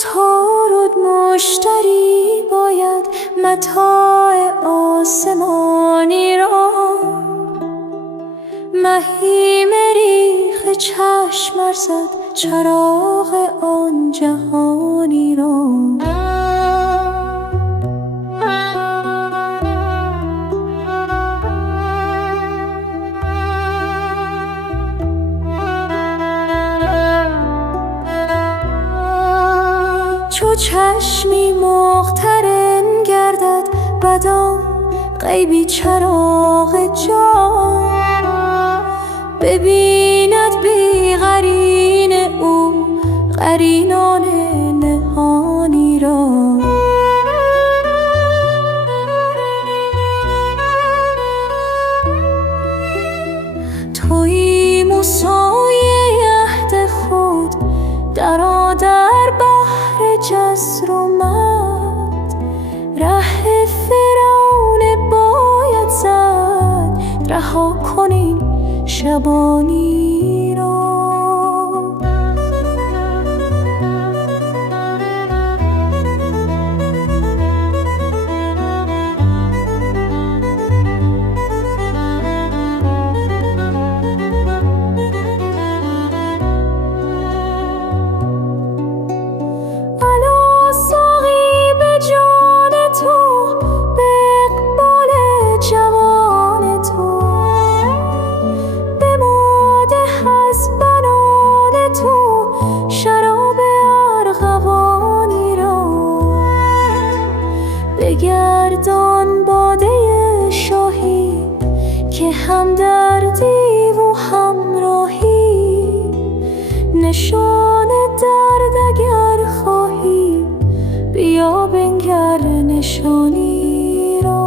عطارد مشتری باید متاع آسمانی را، مهی مریخ چشم ارزد چراغ آن جهانی را. چو چشمی مقترن گردد بدان غیبی چراغ جان، ببیند بی قرین او قرینان نهانی را. تویی موسای عهد خود درآ در بحر جزر و مد، ره فرعون باید زد رها کنیم شبانی را. الا ساقی به جان تو، به اقبال جوان تو، بماده از بنان تو شراب ارغوانی را. بگردان باده شاهی که همدردی و همراهی، نشان درد اگر خواهی بیا بنگر نشانی را.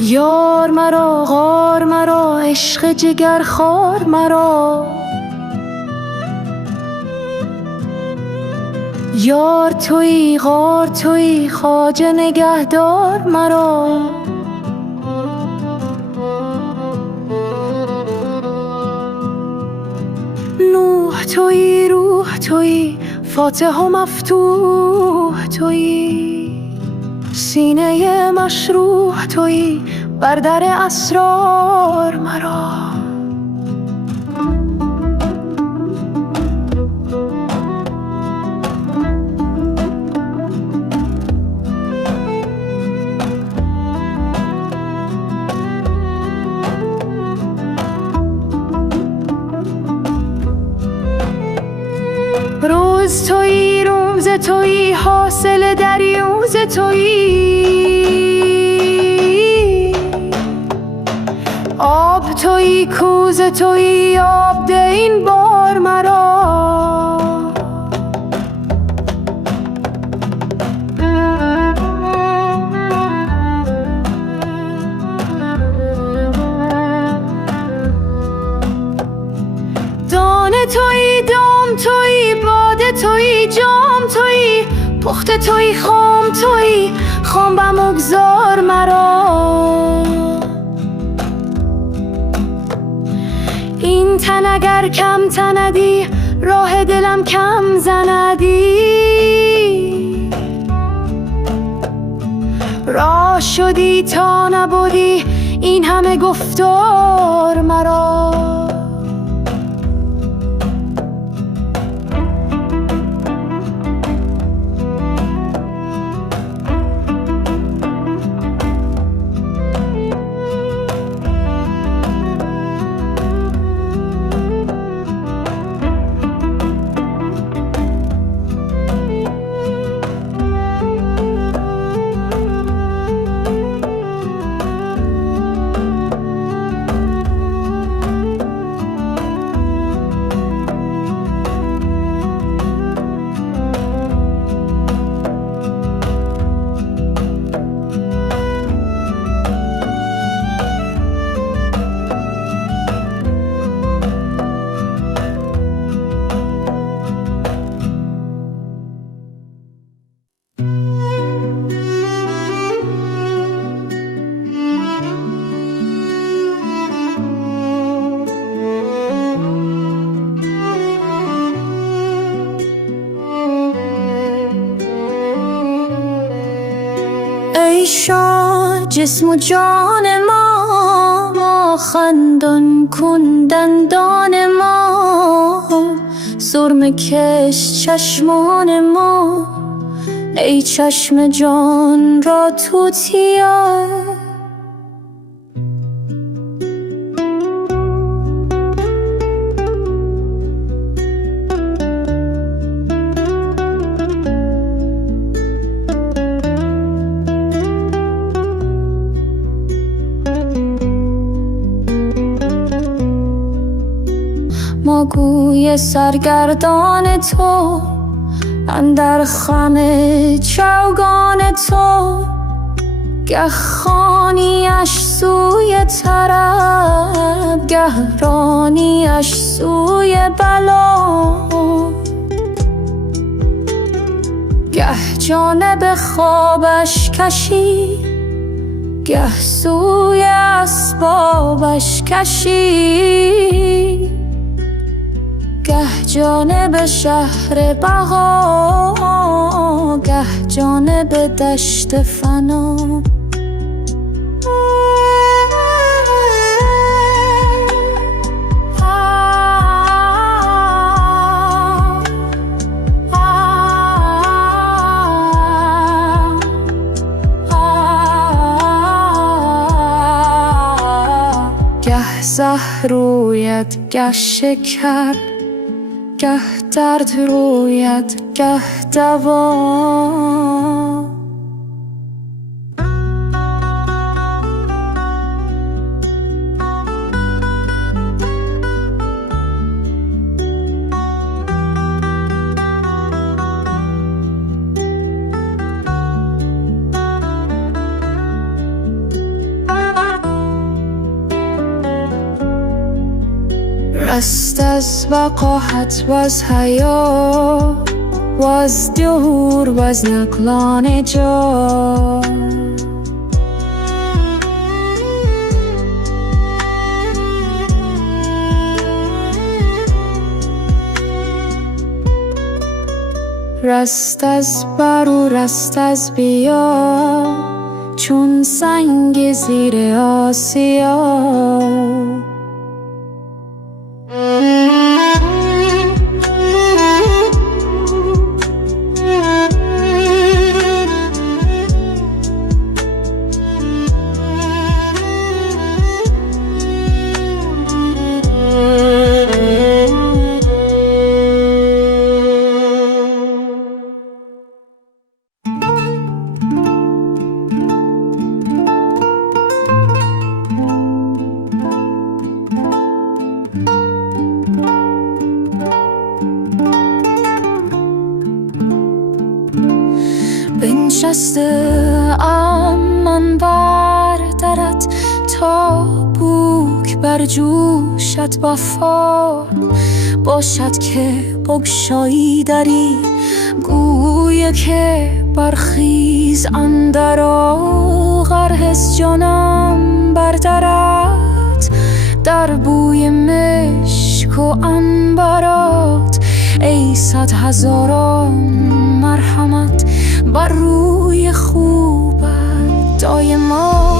یار مرا غار مرا عشق جگر خار مرا، یار تویی غار تویی خواجه نگهدار مرا. نوح تویی روح تویی فاتح و مفتوح تویی، سینه مشروح تویی بر در اسرار مرا. روز تویی روز تویی حاصل دریوز تویی، آب تویی کوز تویی آب ده این بار مرا. دانه تویی دام تویی باده تویی جام تویی، پخته تویی خام تویی خام بمگذار مرا. این تن اگر کم تندی راه دلم کم زندی، راه شدی تا نبودی این همه گفتار مرا. ای شاه جسم و جان ما خندان کن دندان ما سرمه کش چشمان ما ای چشم جان را توتیا ما گوی سرگردان تو اندر خم چوگان تو گه خوانیش سوی طرب گه رانیش سوی بلا گه جانب خوابش کشی گه سوی اسبابش کشی گه جانب شهر بقا گه جانب دشت فنا گه زهر روید گه شکر گه درد روید گه دوا رست از وقاحت و از حیا و از دور و از نقلان جا رست از بر و رست از بیا چون سنگ زیر آسیا بنشسته من بر درت تا بوک بر جوشت وفا باشد که بگشایی دری گوی که برخیز اندر غرهز جانم بر درت در بوی مشک و عنبرات ای صد هزاران مرحمت بر روی خوبت دایما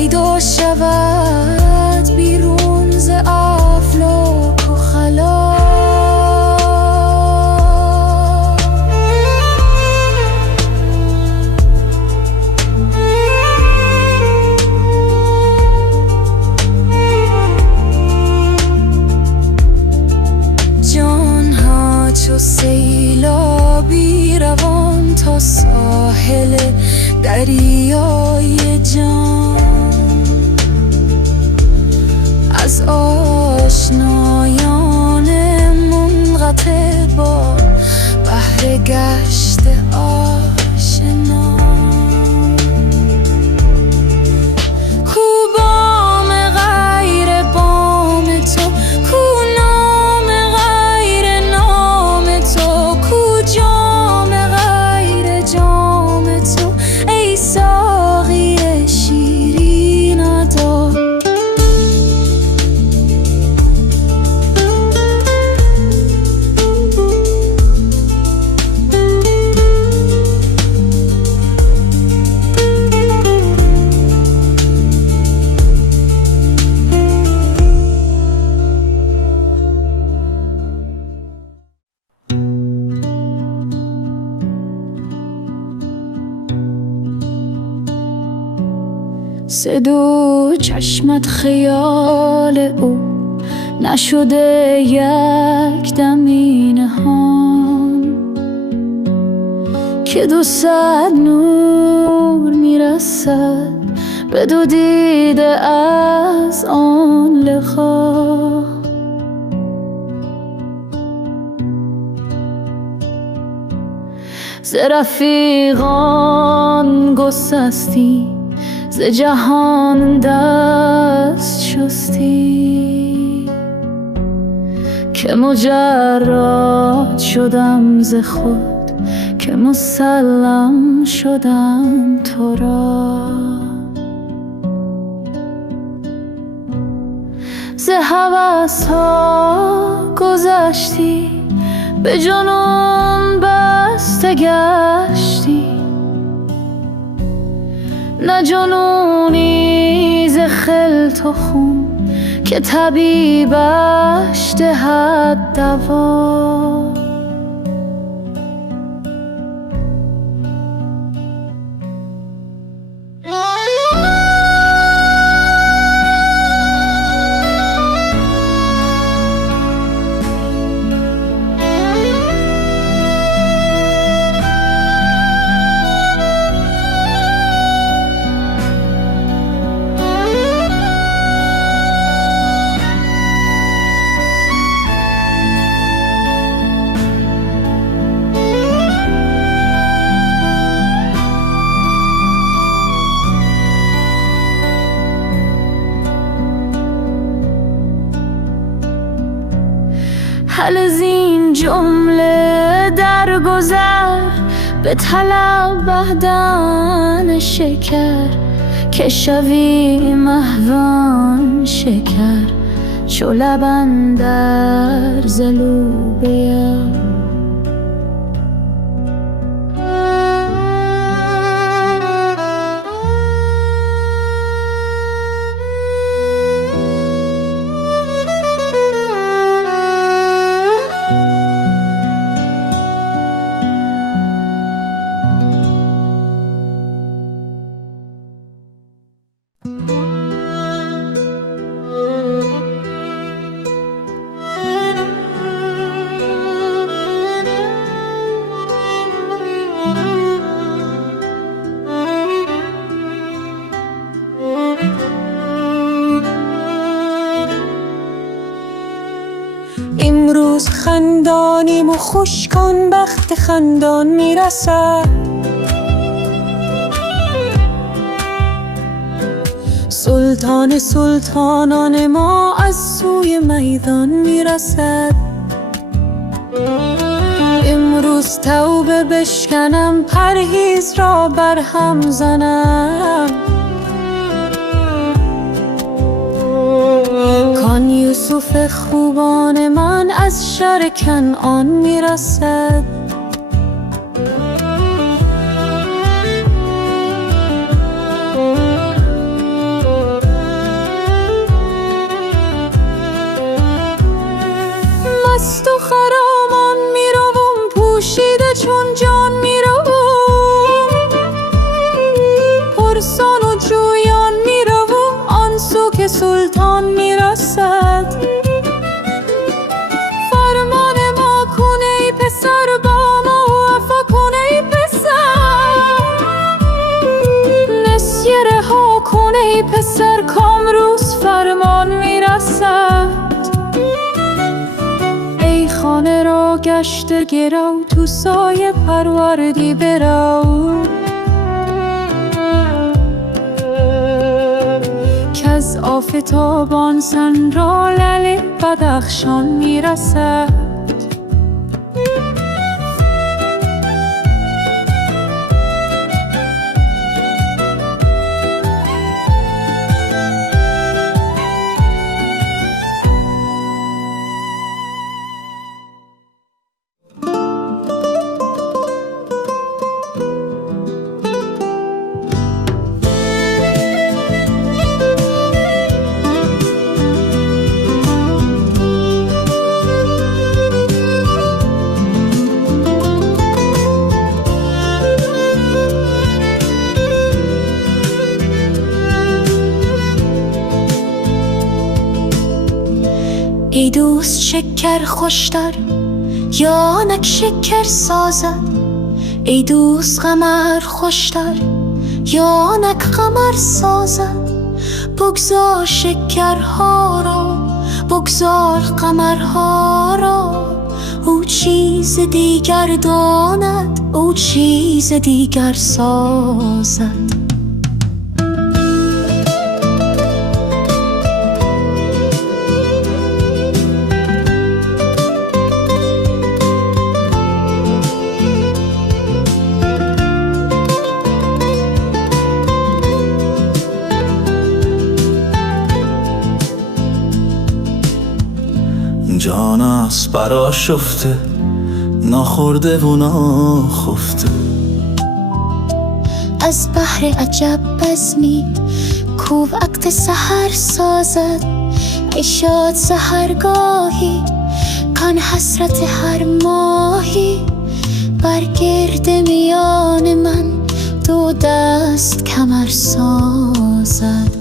پیدا شود بیرون ز افلاک و خلا تا ساحل دریای جان، از آشنایان منقطع با بهر گشت آشنا. کو بام غیر بام تو، کو نام غیر نام تو، کو جام غیر جام تو، ای ساقی شیرین ادا. سه دو چشمت خیال او نشده یک دمی نهان، که 200 نور میرسد به 2 دیده از آن لقا. ز رفیقان گسستی، ز جهان دست شستی، که مجرد شدم ز خود، که مسلم شدم تو را. ز هوس ها گذشتی، به جنون بسته گشتی، نه جنونی ز خلط و خون، که طبیبش دهد دوا. هل زین جمله در گذر، به طلب بهدن شکر، که شوی محوان شکر، چو لب اندر زلوبه. امروز خندانیم و خوش کن، بخت خندان میرسد. سلطان سلطانان ما از سوی میدان میرسد. امروز توبه بشکنم، پرهیز را برهم زنم، کان یوسف خوبان من از شر کنعان میرسد. مست و خرامان میروم، پوشیده چون جان میروم، پرسان و جویان میروم، آن سو که سلطان میرسد. فرمان ما کن ای پسر با دشت گرو تو سایه پروردی برو که از آفتابان سن را لعل بدخشان میرسد. ای دوست شکر خوشتر یا نک شکر سازد، ای دوست قمر خوشتر یا نک قمر سازد. بگذار شکرها را بگذار قمرها را، او چیز دیگر داند او چیز دیگر سازد. جان است برآشفته ناخورده و ناخفته، از بحر عجب بزمی کو وقت سحر سازد. ای شاد سحرگاهی کان حسرت هر ماهی، بر گرد میان من دو دست کمر سازد.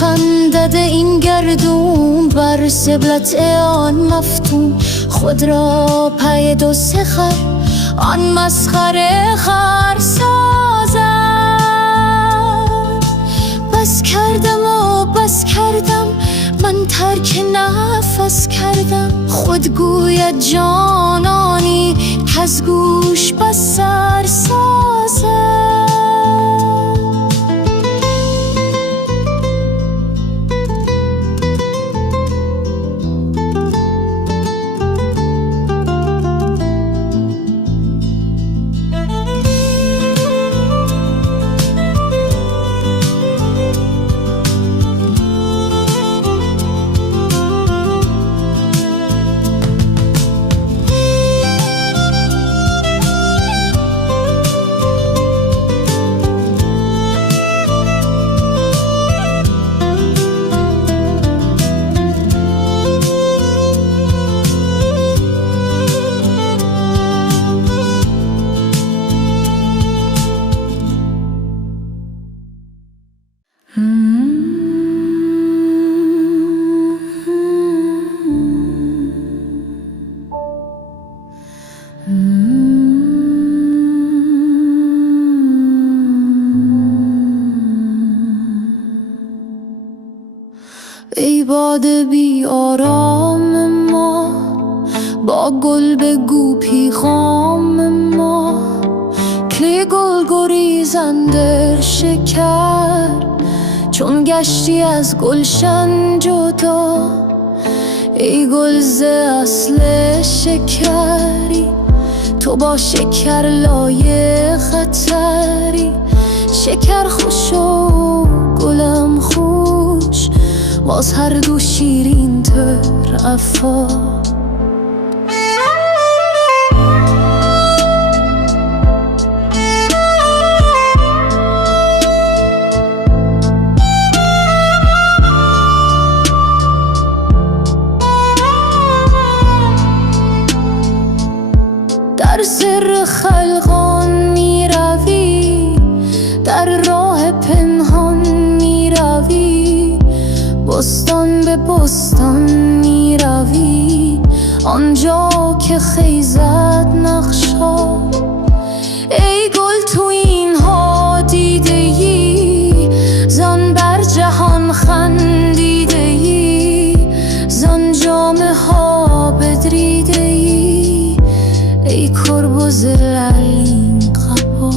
خندد این گردون بر سبلت آن مفتون، خود را پی دو سخر آن مسخره خر سازد. بس کردم و بس کردم من ترک نفس کردم، خود گوید جانانی کز گوش بسر سازد. ای باد بی آرام ما با گل بگو پیغام ما، کلی گل گریزنده شکر چون گشتی از گلشن جدا. ای گل ز اصل شکری تو با شکر لایق خطری، شکر خوش و گلم خوش باز هر دو شیرین تر افا. در سر خلقان می روی در راه به بستان می روی، آنجا که خیزد نقشا. ای گل تو اینها دیده ای، زان بر جهان خندیده ای، زان جامه ها بدریده ای، ای کربز لعلین قبا.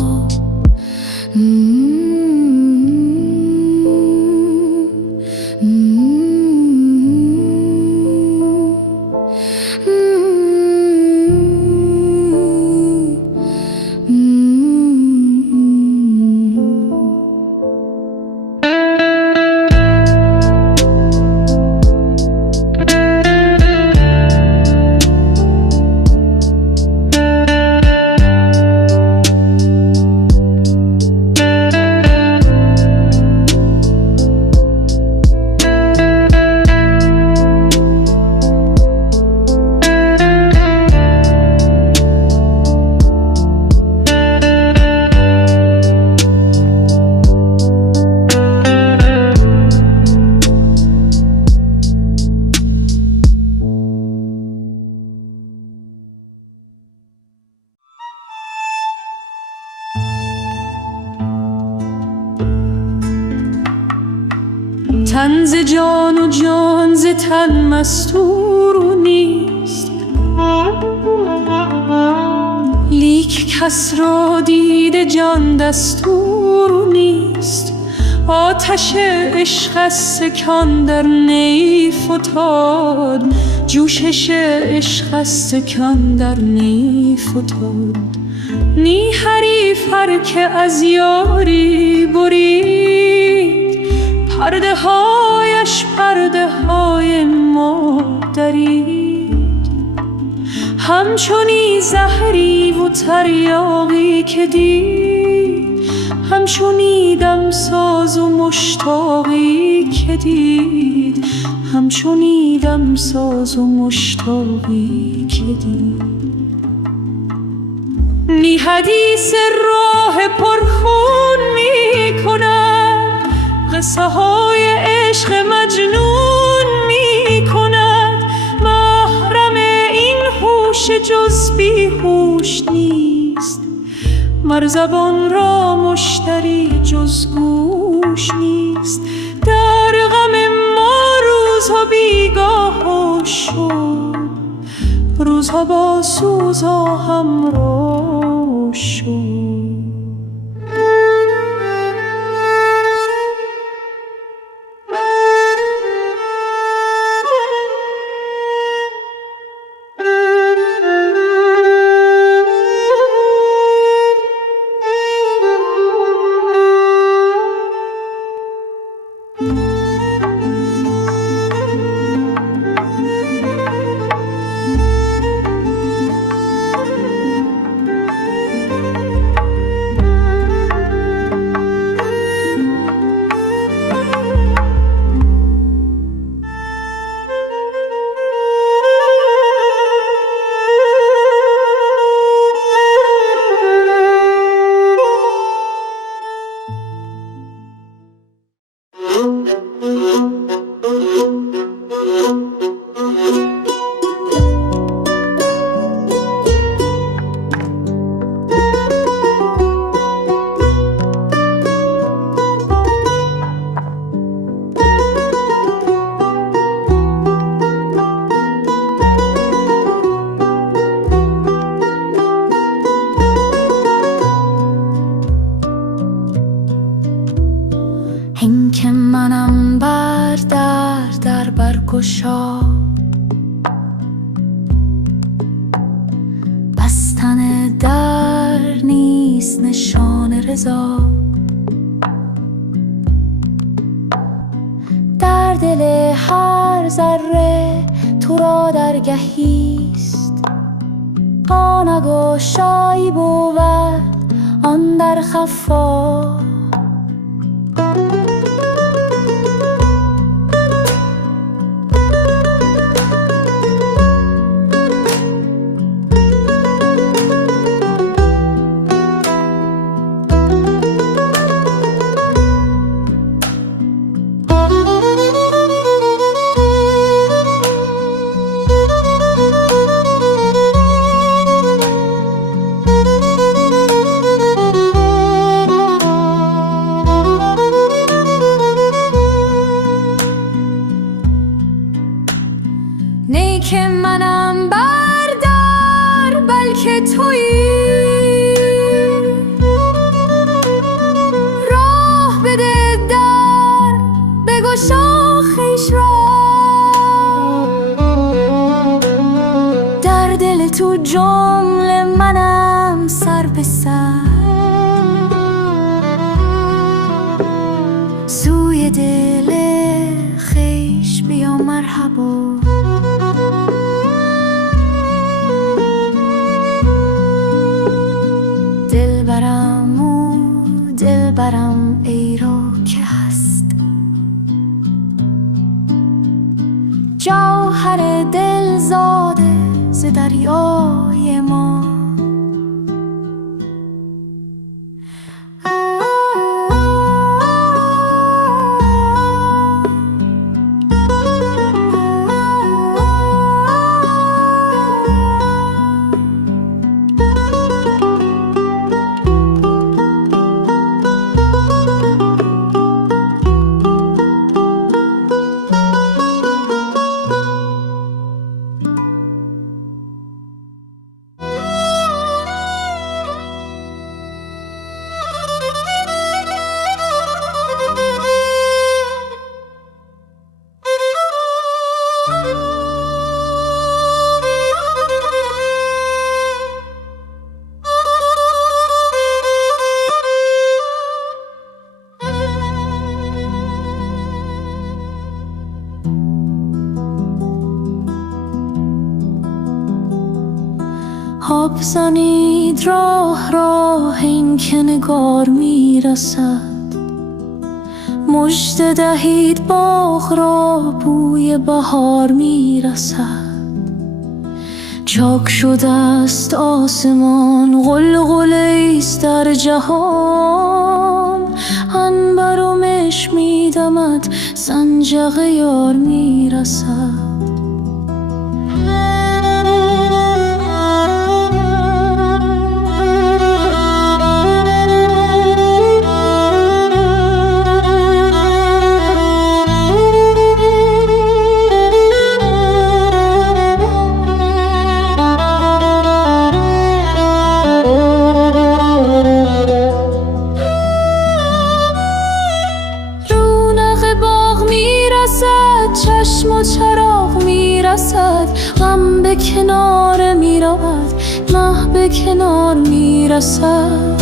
تن ز جان و جان ز تن مستور نیست، لیک کس را دید جان دستور نیست. آتش عشق از سکان در نی فتاد، جوشش عشق از سکان در نی فتاد. نی حریف هر که از یاری برید، پرده هایش پرده های ما درید. همچونی زهری و تریاقی که دید، همچونی دمساز و مشتاقی که دید، همچونی دمساز و مشتاقی که دید. نی حدیث راه پرخون می کند، قصه های عشق مجنون می کند. محرم این هوش جز بی هوش نیست، مر زبان را مشتری جز گوش نیست. در غم ما روزها بیگاه شد، روزها با سوزها همراه شد. این که منم بر در برگشا، بستن در نیست نشان رضا. در دل هر ذره تو را درگهیست، آن نگشایی بود آن در خفا. که منم بردار بلکه تویی. راه بده در بگشا خویش را، در دل تو جمله منم سر به سر. سوی دل خویش بیا مرحبا، دلبرم و دلبرم ای را که هست، جوهر دل زاده ز دریای ما. آب زنید راه راه این که نگار میرسد، مژده دهید باغ را بوی بهار میرسد. چاک شده است آسمان غلغله است در جهان، عنبر و مشک میدمد سنجق یار میرسد. چشم و چراغ میرسد، غم به کنار میرود، مه به کنار میرسد.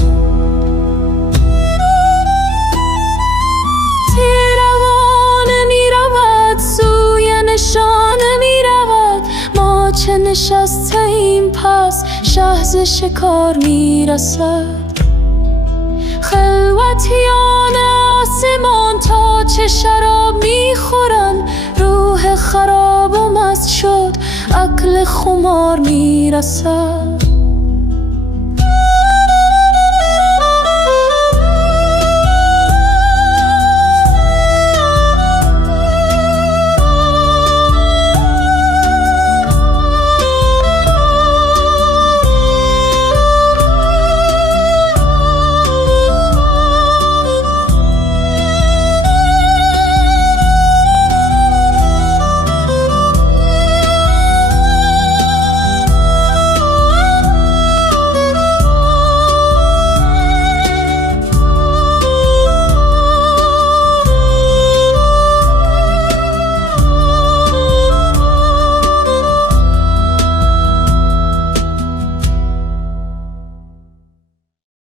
تیروانه میرود سوی نشانه میرود، ما چه نشسته ایم پس شه ز شکار میرسد. خلوتیان آسمان تا چه شراب میخورن، روح خراب و مست شد عقل خمار میرسد.